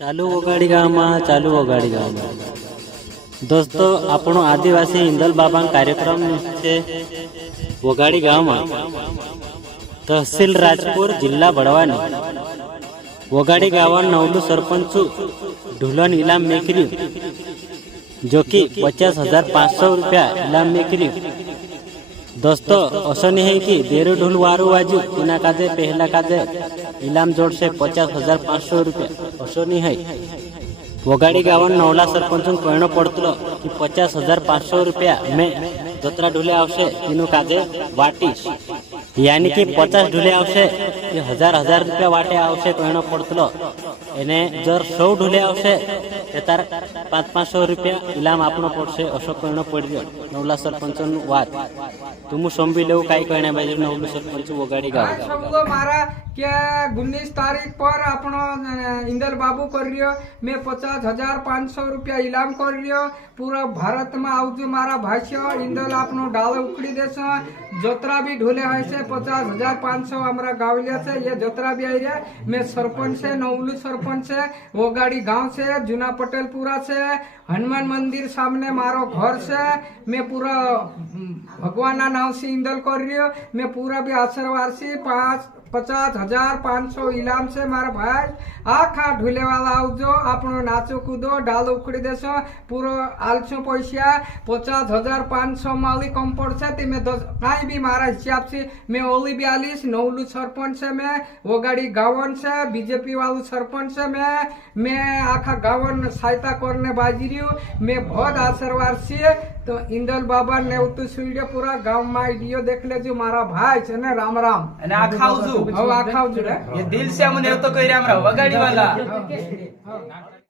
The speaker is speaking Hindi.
चालू वगाड़ी गाँव में चालू वगाड़ी गाँव में दोस्तों આપણો આદિવાસી ઇંદલ બાબા કાર્યક્રમ છે વગાડી ગામમાં તહસીલ રાજપુર જિલ્લા બળવાની વગાડી ગામમાં નવલું સરપંચ ઢુલન ઇલામ મેકરી जो कि 50,500 रुपया इलाम में करी। दोस्तों ऐसा नहीं है कि देर ढोल वारू वाजू इना कादे पहला कादे इलाम जोड़ से 50,500 रुपया ऐसा नहीं है। वगाड़ी गावन नवला सरपंच कहना पड़तो कि 50,500 रुपया में दोतरा ढूले आवशे तीनों कादे वाटी यानी कि 50 ढूले आवशे 1,000 रुपया वाटे आवशे कहना पड़तो एने जर 100 ढूले आवशे तार 500 रुपया इलाम आपनो पड़शे असो कहना पड़्यो नवला सरपंच वात तुम संभी लेव काई कहना बाजू नवलू सरपंच वगाड़ी गाव समझो मारा के 19 तारीख पर आपनो इंदल बाबू कर रियो मैं 50,500 रुपया इलाम कर रियो पूरा भारत में आवजो मारा भाष्य इंदल आपनो डाल उखड़ी देसो जोतरा भी ढोले है से 50,500 हमारा गावलिया से ये जोतरा भी आई रे मैं सरपंच से नवलू सरपंच से वगाड़ी गांव से जूना पटेलपुरा से हनुमान मंदिर सामने मारो घर से मैं पूरा भगवान ना नाम से इंदल कर रियो मैं पूरा भी आशीर्वाद से 50,500 इलाम से मारा भाई आखा ढूले वाला आवजो आपनो नाचो कूदो डाल उखड़ी देसो पूरा आलसो पैसा 50,500 माली कम पड़से ते मैं काई भी मारा हिसाब से मैं ओली 42 नवलू सरपंच से मैं वगाड़ी गावन से बीजेपी वालू सरपंच से मैं आखा गावन सहायता करने बाजी रही हूँ मैं बहुत आशीर्वाद से तो इंदल बाबा ने उतु सुइडे पूरा गांव में वीडियो देख ले जो मारा भाई छे ने राम राम અને આ ખાવજો હવે આ ખાવજો રે એ દિલ से हम ने तो कह रहा हमरा वगाड़ी वाला